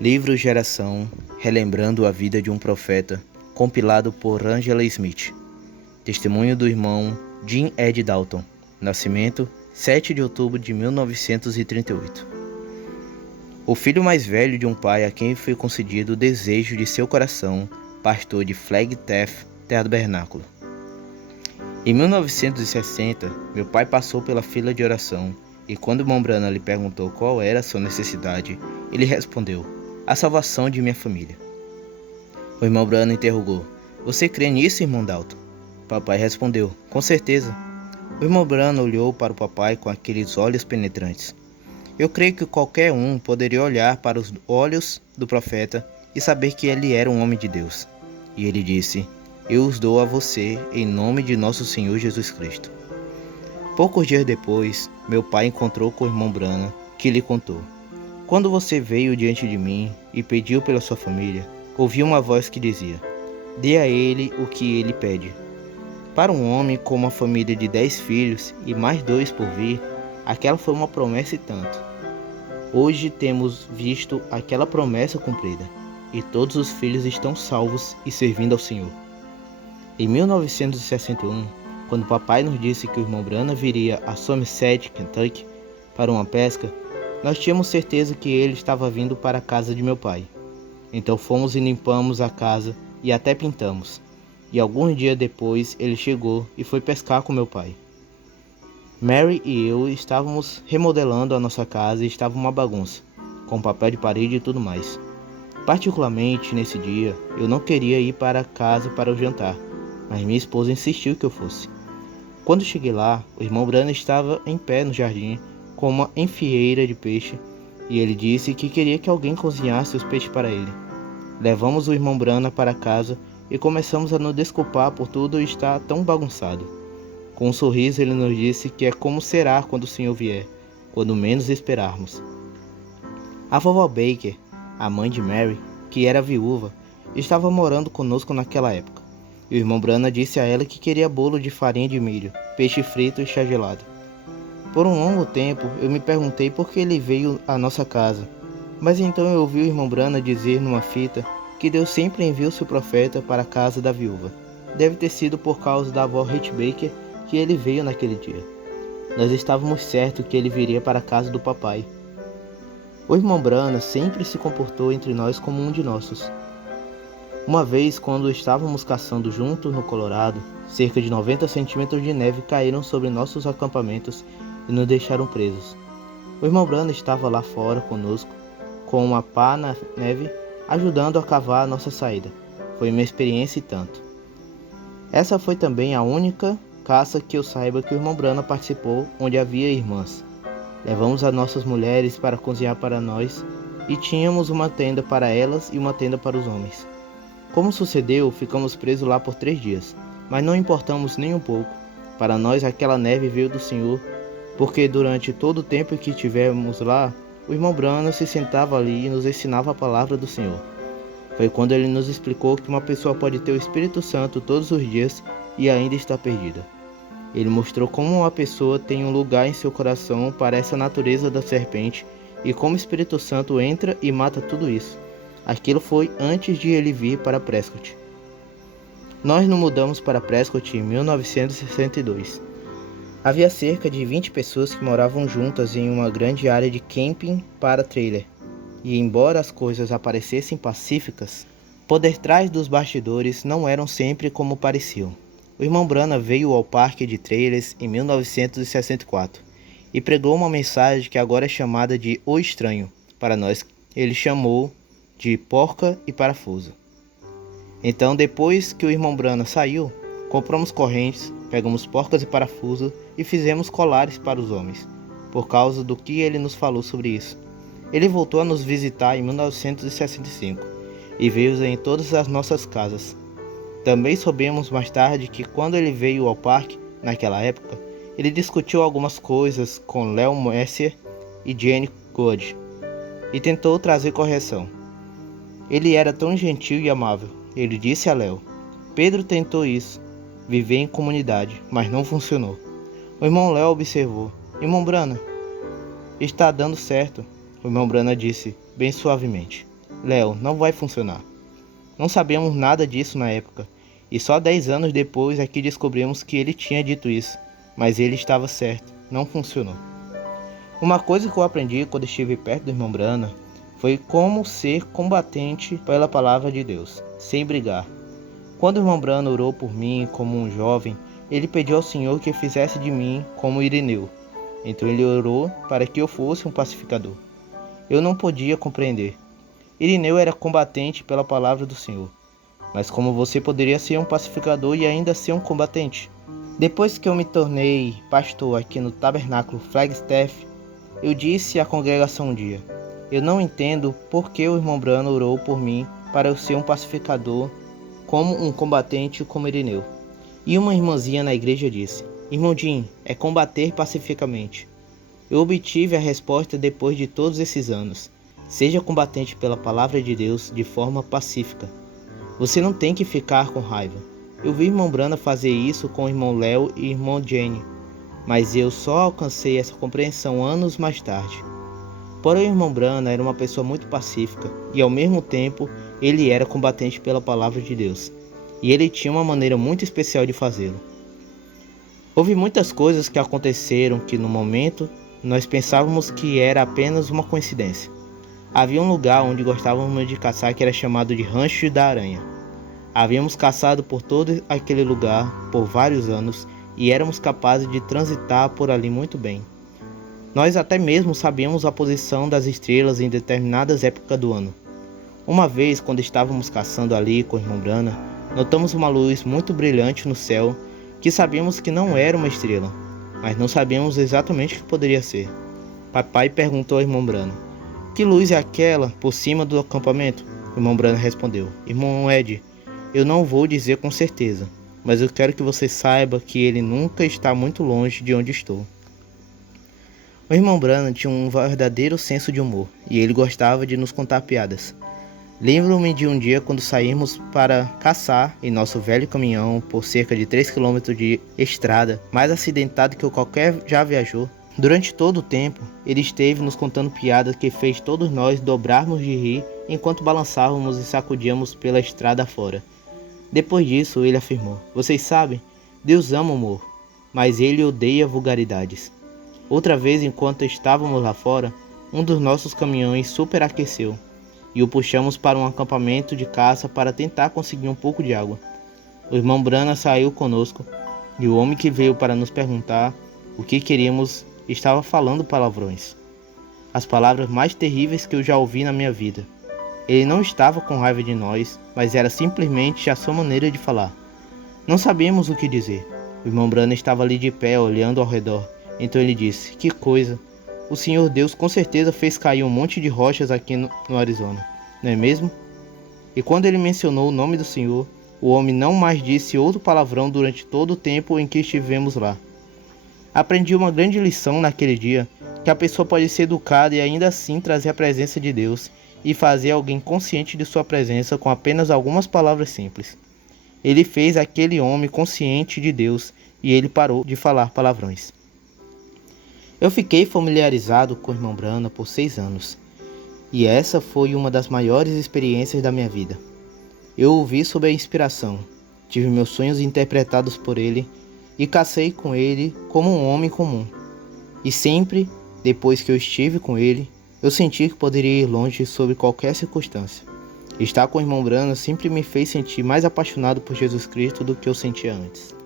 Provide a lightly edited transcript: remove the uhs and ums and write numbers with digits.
Livro Geração, relembrando a vida de um profeta, compilado por Angela Smith. Testemunho do irmão Jim Ed Dalton. Nascimento, 7 de outubro de 1938. O filho mais velho de um pai a quem foi concedido o desejo de seu coração, pastor de Flagstaff Tabernáculo. Em 1960, meu pai passou pela fila de oração e quando o irmão Branham lhe perguntou qual era a sua necessidade, ele respondeu: a salvação de minha família. O irmão Branham interrogou: você crê nisso, irmão Dalton? Papai respondeu: com certeza. O irmão Branham olhou para o papai com aqueles olhos penetrantes. Eu creio que qualquer um poderia olhar para os olhos do profeta e saber que ele era um homem de Deus. E ele disse: eu os dou a você em nome de nosso Senhor Jesus Cristo. Poucos dias depois, meu pai encontrou com o irmão Branham, que lhe contou: quando você veio diante de mim e pediu pela sua família, ouvi uma voz que dizia: dê a ele o que ele pede. Para um homem com uma família de 10 filhos e mais 2 por vir, aquela foi uma promessa e tanto. Hoje temos visto aquela promessa cumprida, e todos os filhos estão salvos e servindo ao Senhor. Em 1961, quando papai nos disse que o irmão Branham viria a Somerset, Kentucky, para uma pesca, nós tínhamos certeza que ele estava vindo para a casa de meu pai. Então fomos e limpamos a casa e até pintamos. E alguns dias depois ele chegou e foi pescar com meu pai. Mary e eu estávamos remodelando a nossa casa e estava uma bagunça, com papel de parede e tudo mais. Particularmente nesse dia, eu não queria ir para casa para o jantar, mas minha esposa insistiu que eu fosse. Quando cheguei lá, o irmão Branham estava em pé no jardim, com uma enfieira de peixe, e ele disse que queria que alguém cozinhasse os peixes para ele. Levamos o irmão Branham para casa e começamos a nos desculpar por tudo estar tão bagunçado. Com um sorriso ele nos disse que é como será quando o Senhor vier, quando menos esperarmos. A vovó Baker, a mãe de Mary, que era viúva, estava morando conosco naquela época. E o irmão Branham disse a ela que queria bolo de farinha de milho, peixe frito e chá gelado. Por um longo tempo eu me perguntei por que ele veio à nossa casa, mas então eu ouvi o irmão Branham dizer numa fita que Deus sempre enviou seu profeta para a casa da viúva. Deve ter sido por causa da avó Rich Baker que ele veio naquele dia. Nós estávamos certos que ele viria para a casa do papai. O irmão Branham sempre se comportou entre nós como um de nossos. Uma vez, quando estávamos caçando juntos no Colorado, cerca de 90 centímetros de neve caíram sobre nossos acampamentos e nos deixaram presos. O irmão Branham estava lá fora conosco, com uma pá na neve, ajudando a cavar a nossa saída. Foi uma experiência e tanto. Essa foi também a única caça que eu saiba que o irmão Branham participou, onde havia irmãs. Levamos as nossas mulheres para cozinhar para nós e tínhamos uma tenda para elas e uma tenda para os homens. Como sucedeu, ficamos presos lá por 3 dias, mas não importamos nem um pouco. Para nós aquela neve veio do Senhor, porque durante todo o tempo que tivemos lá, o irmão Branham se sentava ali e nos ensinava a palavra do Senhor. Foi quando ele nos explicou que uma pessoa pode ter o Espírito Santo todos os dias e ainda estar perdida. Ele mostrou como uma pessoa tem um lugar em seu coração para essa natureza da serpente e como o Espírito Santo entra e mata tudo isso. Aquilo foi antes de ele vir para Prescott. Nós nos mudamos para Prescott em 1962. Havia cerca de 20 pessoas que moravam juntas em uma grande área de camping para trailer. E embora as coisas aparecessem pacíficas, por detrás dos bastidores não eram sempre como pareciam. O irmão Branham veio ao parque de trailers em 1964 e pregou uma mensagem que agora é chamada de O Estranho. Para nós, ele chamou de Porca e Parafuso. Então, depois que o irmão Branham saiu, compramos correntes, pegamos porcas e parafuso e fizemos colares para os homens, por causa do que ele nos falou sobre isso. Ele voltou a nos visitar em 1965 e veio em todas as nossas casas. Também soubemos mais tarde que quando ele veio ao parque, naquela época, ele discutiu algumas coisas com Leo Mercier e Jane Goode e tentou trazer correção. Ele era tão gentil e amável. Ele disse a Léo: Pedro tentou isso, viver em comunidade, mas não funcionou. O irmão Léo observou: Irmão Branham, está dando certo. O irmão Branham disse, bem suavemente: Léo, não vai funcionar. Não sabíamos nada disso na época, e só 10 anos depois é que descobrimos que ele tinha dito isso, mas ele estava certo, não funcionou. Uma coisa que eu aprendi quando estive perto do irmão Brana foi como ser combatente pela palavra de Deus, sem brigar. Quando o irmão Brana orou por mim como um jovem, ele pediu ao Senhor que fizesse de mim como Irineu. Então ele orou para que eu fosse um pacificador. Eu não podia compreender. Irineu era combatente pela palavra do Senhor. Mas como você poderia ser um pacificador e ainda ser um combatente? Depois que eu me tornei pastor aqui no Tabernáculo Flagstaff, eu disse à congregação um dia: eu não entendo por que o irmão Brana orou por mim para eu ser um pacificador como um combatente como Irineu. E uma irmãzinha na igreja disse: irmão Jim, é combater pacificamente. Eu obtive a resposta depois de todos esses anos. Seja combatente pela palavra de Deus de forma pacífica. Você não tem que ficar com raiva. Eu vi o irmão Brana fazer isso com o irmão Léo e o irmão Jenny, mas eu só alcancei essa compreensão anos mais tarde. Porém, o irmão Brana era uma pessoa muito pacífica e, ao mesmo tempo, ele era combatente pela palavra de Deus. E ele tinha uma maneira muito especial de fazê-lo. Houve muitas coisas que aconteceram que, no momento, nós pensávamos que era apenas uma coincidência. Havia um lugar onde gostávamos de caçar que era chamado de Rancho da Aranha. Havíamos caçado por todo aquele lugar por vários anos e éramos capazes de transitar por ali muito bem. Nós até mesmo sabíamos a posição das estrelas em determinadas épocas do ano. Uma vez, quando estávamos caçando ali com o irmão Brana, notamos uma luz muito brilhante no céu que sabíamos que não era uma estrela, mas não sabíamos exatamente o que poderia ser. Papai perguntou ao irmão Brana: que luz é aquela por cima do acampamento? O irmão Brana respondeu: irmão Ed, eu não vou dizer com certeza, mas eu quero que você saiba que ele nunca está muito longe de onde estou. O irmão Brana tinha um verdadeiro senso de humor e ele gostava de nos contar piadas. Lembro-me de um dia quando saímos para caçar em nosso velho caminhão por cerca de 3 km de estrada, mais acidentado que qualquer já viajou. Durante todo o tempo, ele esteve nos contando piadas que fez todos nós dobrarmos de rir enquanto balançávamos e sacudíamos pela estrada fora. Depois disso, ele afirmou: vocês sabem, Deus ama o humor, mas ele odeia vulgaridades. Outra vez, enquanto estávamos lá fora, um dos nossos caminhões superaqueceu e o puxamos para um acampamento de caça para tentar conseguir um pouco de água. O irmão Brana saiu conosco e o homem que veio para nos perguntar o que queríamos estava falando palavrões. As palavras mais terríveis que eu já ouvi na minha vida. Ele não estava com raiva de nós, mas era simplesmente a sua maneira de falar. Não sabíamos o que dizer. O irmão Brana estava ali de pé, olhando ao redor. Então ele disse: que coisa! O Senhor Deus com certeza fez cair um monte de rochas aqui no Arizona, não é mesmo? E quando ele mencionou o nome do Senhor, o homem não mais disse outro palavrão durante todo o tempo em que estivemos lá. Aprendi uma grande lição naquele dia, que a pessoa pode ser educada e ainda assim trazer a presença de Deus e fazer alguém consciente de sua presença com apenas algumas palavras simples. Ele fez aquele homem consciente de Deus e ele parou de falar palavrões. Eu fiquei familiarizado com o irmão Brana por 6 anos, e essa foi uma das maiores experiências da minha vida. Eu ouvi sobre a inspiração, tive meus sonhos interpretados por ele, e cacei com ele como um homem comum. E sempre, depois que eu estive com ele, eu senti que poderia ir longe sob qualquer circunstância. Estar com o irmão Brana sempre me fez sentir mais apaixonado por Jesus Cristo do que eu sentia antes.